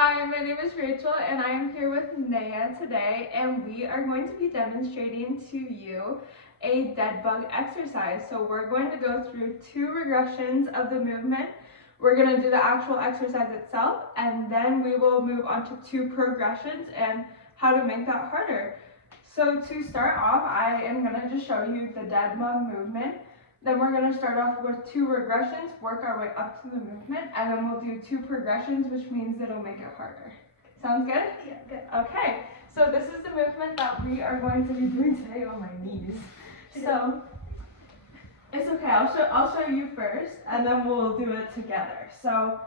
Hi, my name is Rachel and I am here with Naya today, and we are going to be demonstrating to you a dead bug exercise. So we're going to go through 2 regressions of the movement. We're going to do the actual exercise itself, and then we will move on to 2 progressions and how to make that harder. So to start off, I am going to just show you the dead bug movement. Then we're going to start off with 2 regressions, work our way up to the movement, and then we'll do 2 progressions, which means it'll make it harder. Sounds good? Yeah, good. Okay, so this is the movement that we are going to be doing today on my knees. So, it's okay, I'll show you first, and then we'll do it together. So,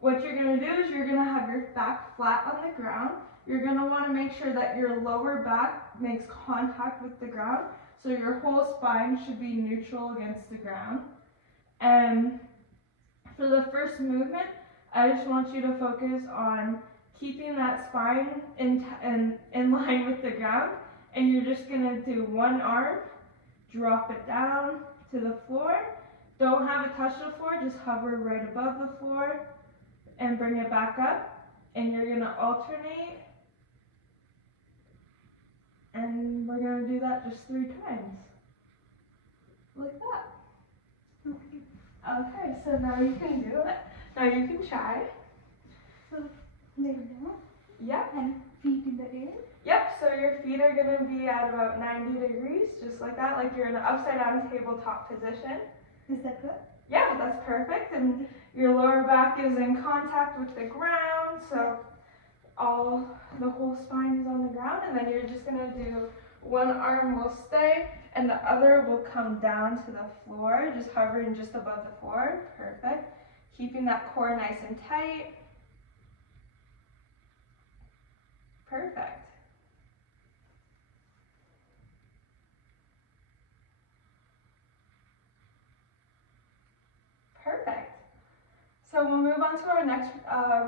what you're going to do is you're going to have your back flat on the ground. You're going to want to make sure that your lower back makes contact with the ground. So your whole spine should be neutral against the ground. And for the first movement, I just want you to focus on keeping that spine in line with the ground. And you're just going to do one arm, drop it down to the floor. Don't have it touch the floor, just hover right above the floor and bring it back up. And you're going to alternate. And we're going to do that just 3 times. Like that. Okay, so now you can do it. Now you can try. So, lay down. Yep. And feet in the air. Yep, so your feet are going to be at about 90 degrees, just like that, like you're in an upside down tabletop position. Is that good? Yeah, that's perfect. And your lower back is in contact with the ground, so the whole spine is on the ground, and then you're just going to do one arm will stay and the other will come down to the floor, just hovering just above the floor. Perfect. Keeping that core nice and tight. Perfect. Perfect. So we'll move on to our next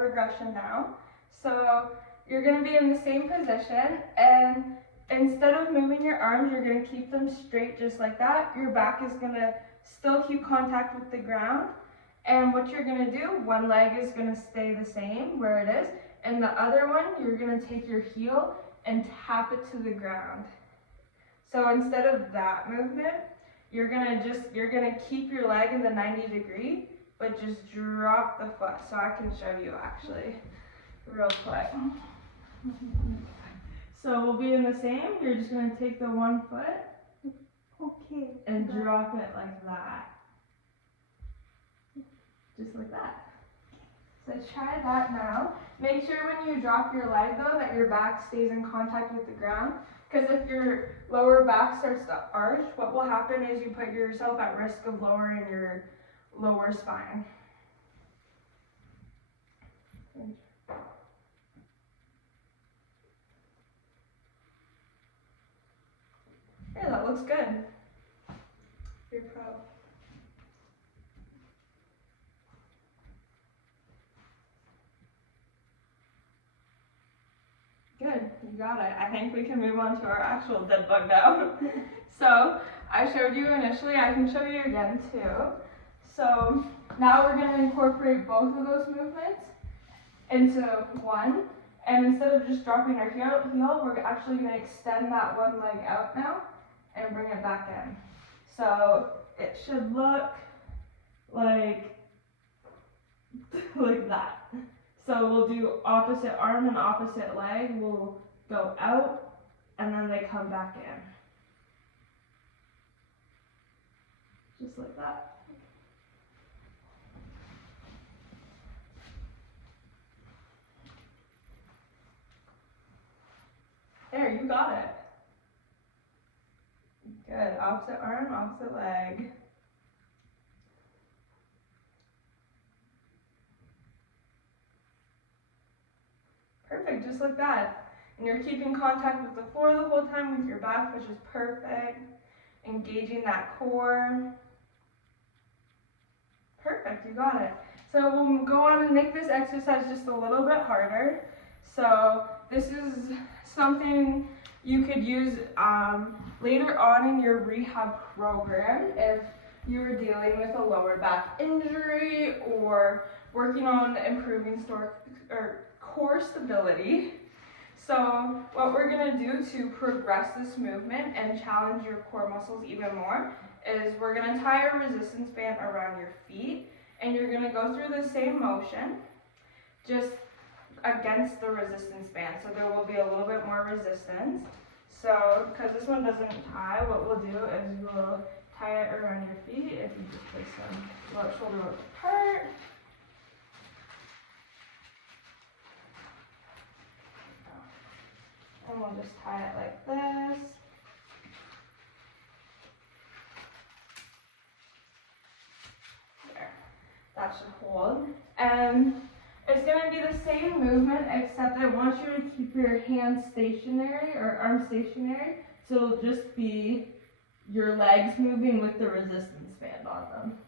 regression now. So you're going to be in the same position, and instead of moving your arms, you're going to keep them straight just like that. Your back is going to still keep contact with the ground. And what you're going to do, one leg is going to stay the same where it is, and the other one, you're going to take your heel and tap it to the ground. So instead of that movement, you're going to keep your leg in the 90 degree, but just drop the foot. So I can show you actually real quick. So we'll be in the same. You're just going to take the one foot and drop it like that. Just like that. So try that now. Make sure when you drop your leg though that your back stays in contact with the ground. Because if your lower back starts to arch, what will happen is you put yourself at risk of lowering your lower spine. Yeah, that looks good. You're pro. Good, you got it. I think we can move on to our actual dead bug now. So, I showed you initially, I can show you again too. So, now we're going to incorporate both of those movements into one. And instead of just dropping our heel, we're actually going to extend that one leg out now and bring it back in. So, it should look like that. So we'll do opposite arm and opposite leg. We'll go out and then they come back in. Just like that. There, you got it. Good. Opposite arm, opposite leg. Perfect, just like that. And you're keeping contact with the floor the whole time with your back, which is perfect. Engaging that core. Perfect, you got it. So we'll go on and make this exercise just a little bit harder. So this is something you could use later on in your rehab program if you were dealing with a lower back injury or working on improving core core stability. So what we're gonna do to progress this movement and challenge your core muscles even more is we're gonna tie a resistance band around your feet, and you're gonna go through the same motion, just against the resistance band. So there will be a little bit more resistance. So, because this one doesn't tie, what we'll do is we'll tie it around your feet. If you just place them shoulder width apart. And we'll just tie it like this. There. That should hold. And it's going to be the same movement, except I want you to keep your hands stationary or arms stationary. So it'll just be your legs moving with the resistance band on them.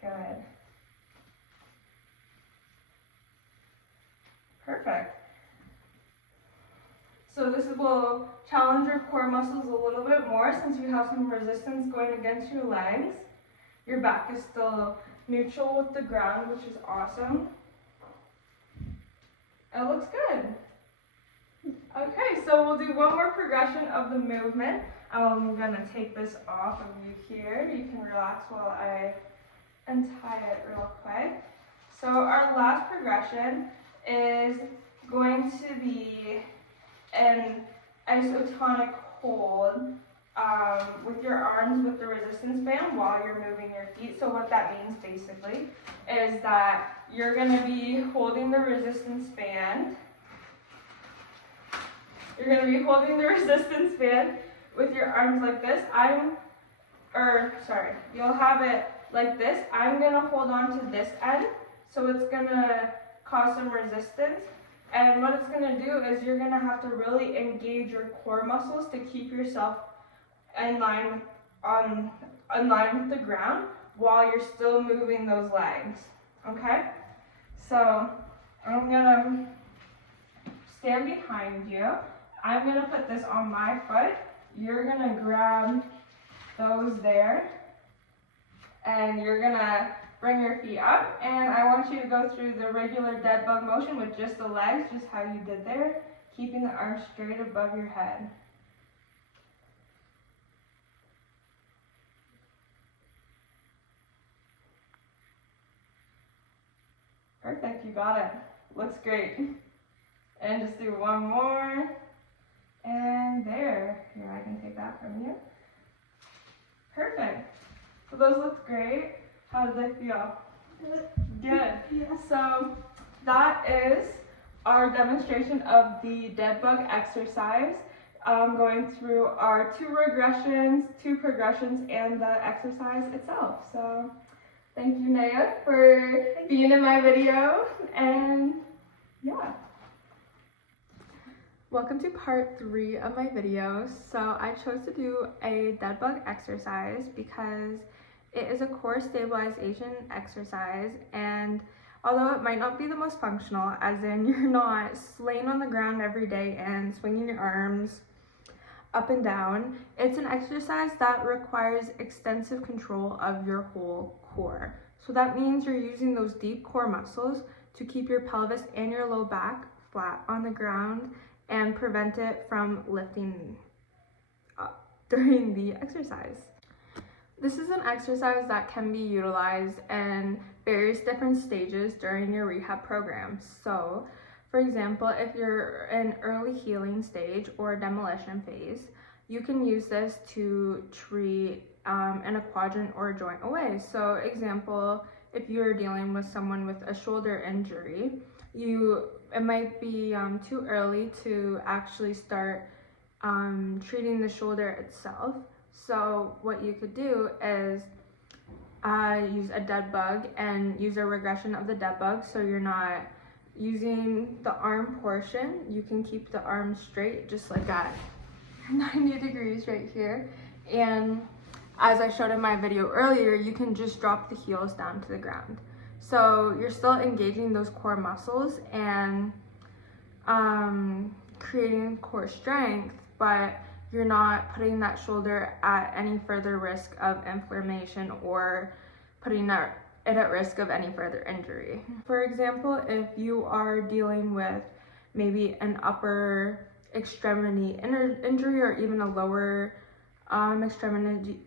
Good. Perfect. So this will challenge your core muscles a little bit more since you have some resistance going against your legs. Your back is still neutral with the ground, which is awesome. It looks good. Okay, so we'll do one more progression of the movement. I'm gonna take this off of you here. You can relax while I untie it real quick. So our last progression is going to be an isotonic hold with your arms with the resistance band while you're moving your feet. So what that means basically is that you're going to be holding the resistance band. You're going to be holding the resistance band with your arms like this. You'll have it like this. I'm going to hold on to this end, so it's going to cause some resistance. And what it's going to do is you're going to have to really engage your core muscles to keep yourself in line with the ground while you're still moving those legs. Okay? So I'm going to stand behind you. I'm going to put this on my foot. You're going to grab those there. And you're going to bring your feet up, and I want you to go through the regular dead bug motion with just the legs, just how you did there, keeping the arms straight above your head. Perfect, you got it. Looks great. And just do one more, and there. Here, I can take that from you. Perfect. So those look great. How did they feel? Good. Yeah. So that is our demonstration of the dead bug exercise. Going through our two progressions, and the exercise itself. So thank you, Naya, for being in my video. And yeah. Welcome to part 3 of my video. So I chose to do a dead bug exercise because it is a core stabilization exercise, and although it might not be the most functional, as in you're not laying on the ground every day and swinging your arms up and down, it's an exercise that requires extensive control of your whole core. So that means you're using those deep core muscles to keep your pelvis and your low back flat on the ground and prevent it from lifting up during the exercise. This is an exercise that can be utilized in various different stages during your rehab program. So, for example, if you're in early healing stage or demolition phase, you can use this to treat in a quadrant or a joint away. So, example, if you're dealing with someone with a shoulder injury, it might be too early to actually start treating the shoulder itself. So what you could do is use a dead bug and use a regression of the dead bug, so you're not using the arm portion. You can keep the arm straight, just like at 90 degrees right here. And as I showed in my video earlier, you can just drop the heels down to the ground. So you're still engaging those core muscles and creating core strength, but you're not putting that shoulder at any further risk of inflammation or putting it at risk of any further injury. For example, if you are dealing with maybe an upper extremity injury or even a lower extremity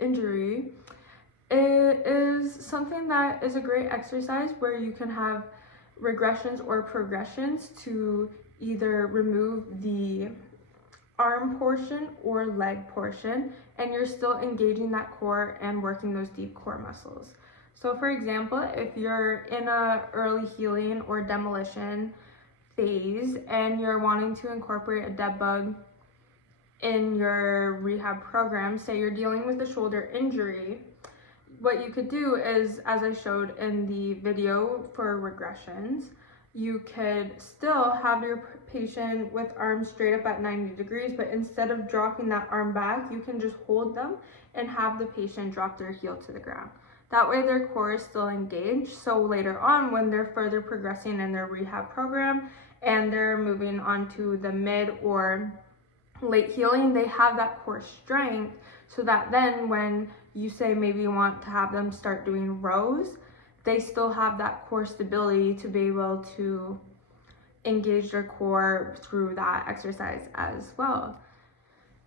injury, it is something that is a great exercise where you can have regressions or progressions to either remove the arm portion or leg portion, and you're still engaging that core and working those deep core muscles. So for example, if you're in a early healing or demolition phase and you're wanting to incorporate a Deadbug in your rehab program, say you're dealing with a shoulder injury, what you could do is, as I showed in the video for regressions, you could still have your patient with arms straight up at 90 degrees, but instead of dropping that arm back, you can just hold them and have the patient drop their heel to the ground. That way their core is still engaged, so later on when they're further progressing in their rehab program and they're moving on to the mid or late healing, they have that core strength, so that then when you say maybe you want to have them start doing rows, they still have that core stability to be able to engage their core through that exercise as well.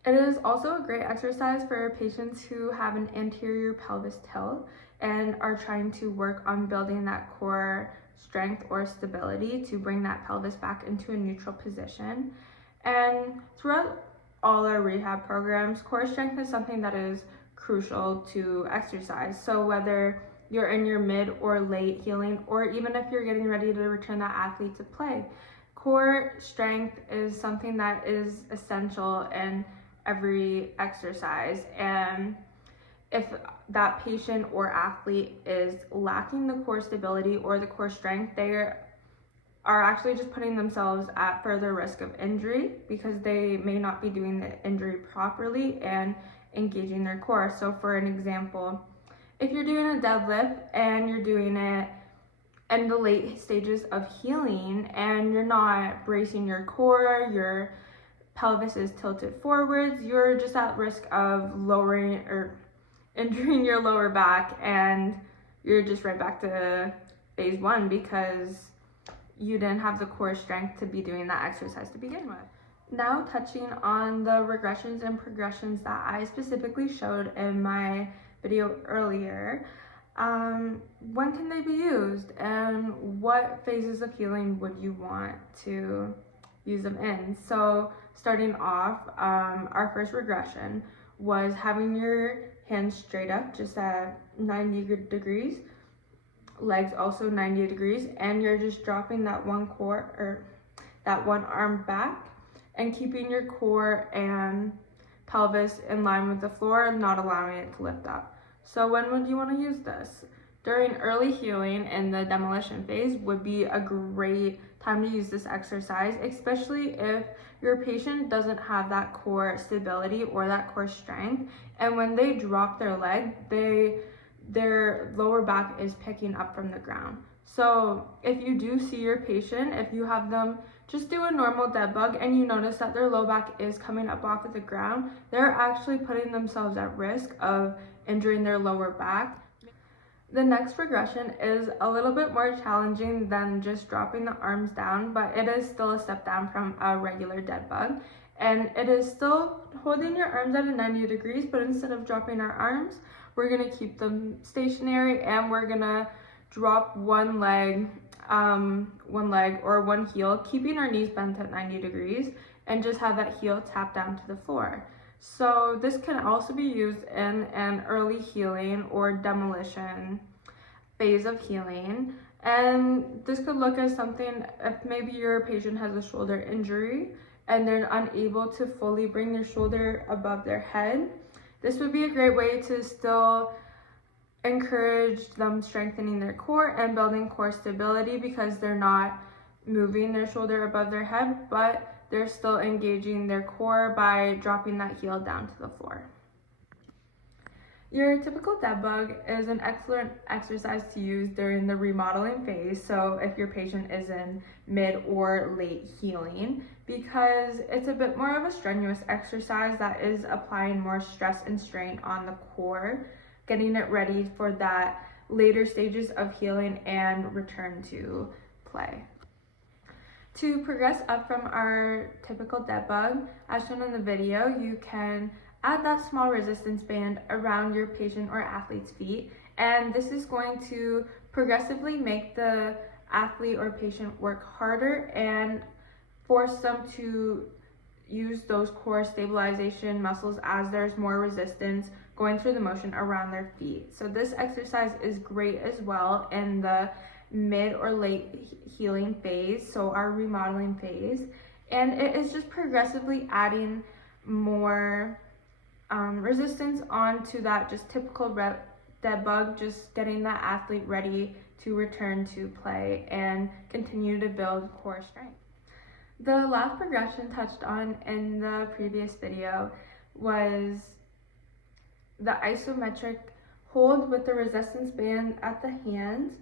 It is also a great exercise for patients who have an anterior pelvis tilt and are trying to work on building that core strength or stability to bring that pelvis back into a neutral position. And throughout all our rehab programs, core strength is something that is crucial to exercise. So whether you're in your mid or late healing, or even if you're getting ready to return that athlete to play, core strength is something that is essential in every exercise. And if that patient or athlete is lacking the core stability or the core strength, they are actually just putting themselves at further risk of injury because they may not be doing the injury properly and engaging their core. So for an example, if you're doing a deadlift and you're doing it in the late stages of healing and you're not bracing your core, your pelvis is tilted forwards, you're just at risk of lowering or injuring your lower back, and you're just right back to phase one because you didn't have the core strength to be doing that exercise to begin with. Now touching on the regressions and progressions that I specifically showed in my video earlier, when can they be used and what phases of healing would you want to use them in? So starting off, our first regression was having your hands straight up just at 90 degrees, legs also 90 degrees, and you're just dropping that one arm back and keeping your core and pelvis in line with the floor, not allowing it to lift up. So when would you want to use this? During early healing in the demolition phase would be a great time to use this exercise, especially if your patient doesn't have that core stability or that core strength, and when they drop their leg, their lower back is picking up from the ground. So if you do see your patient, if you have them just do a normal dead bug and you notice that their low back is coming up off of the ground, they're actually putting themselves at risk of injuring their lower back. The next regression is a little bit more challenging than just dropping the arms down, but it is still a step down from a regular dead bug. And it is still holding your arms at a 90 degrees, but instead of dropping our arms, we're gonna keep them stationary and we're gonna drop one leg or one heel, keeping our knees bent at 90 degrees, and just have that heel tap down to the floor. So this can also be used in an early healing or demolition phase of healing. And this could look as something, if maybe your patient has a shoulder injury and they're unable to fully bring their shoulder above their head, this would be a great way to still encourage them strengthening their core and building core stability because they're not moving their shoulder above their head, but they're still engaging their core by dropping that heel down to the floor. Your typical dead bug is an excellent exercise to use during the remodeling phase, so if your patient is in mid or late healing, because it's a bit more of a strenuous exercise that is applying more stress and strain on the core, getting it ready for that later stages of healing and return to play. To progress up from our typical dead bug, as shown in the video, you can add that small resistance band around your patient or athlete's feet, and this is going to progressively make the athlete or patient work harder and force them to use those core stabilization muscles as there's more resistance going through the motion around their feet. So this exercise is great as well in the mid or late healing phase, so our remodeling phase, and it is just progressively adding more resistance onto that just typical dead bug, just getting that athlete ready to return to play and continue to build core strength. The last progression touched on in the previous video was the isometric hold with the resistance band at the hands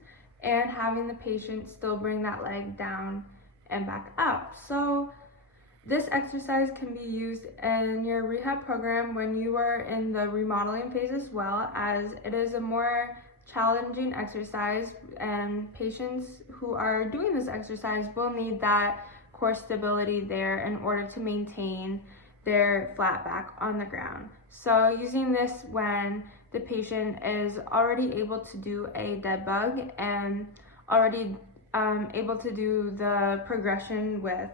and having the patient still bring that leg down and back up. So this exercise can be used in your rehab program when you are in the remodeling phase as well, as it is a more challenging exercise, and patients who are doing this exercise will need that core stability there in order to maintain their flat back on the ground. So using this when the patient is already able to do a dead bug and already able to do the progression with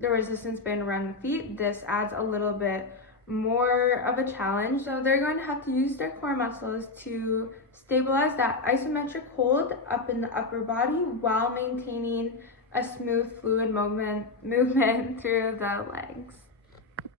the resistance band around the feet, this adds a little bit more of a challenge. So they're going to have to use their core muscles to stabilize that isometric hold up in the upper body while maintaining a smooth fluid movement through the legs.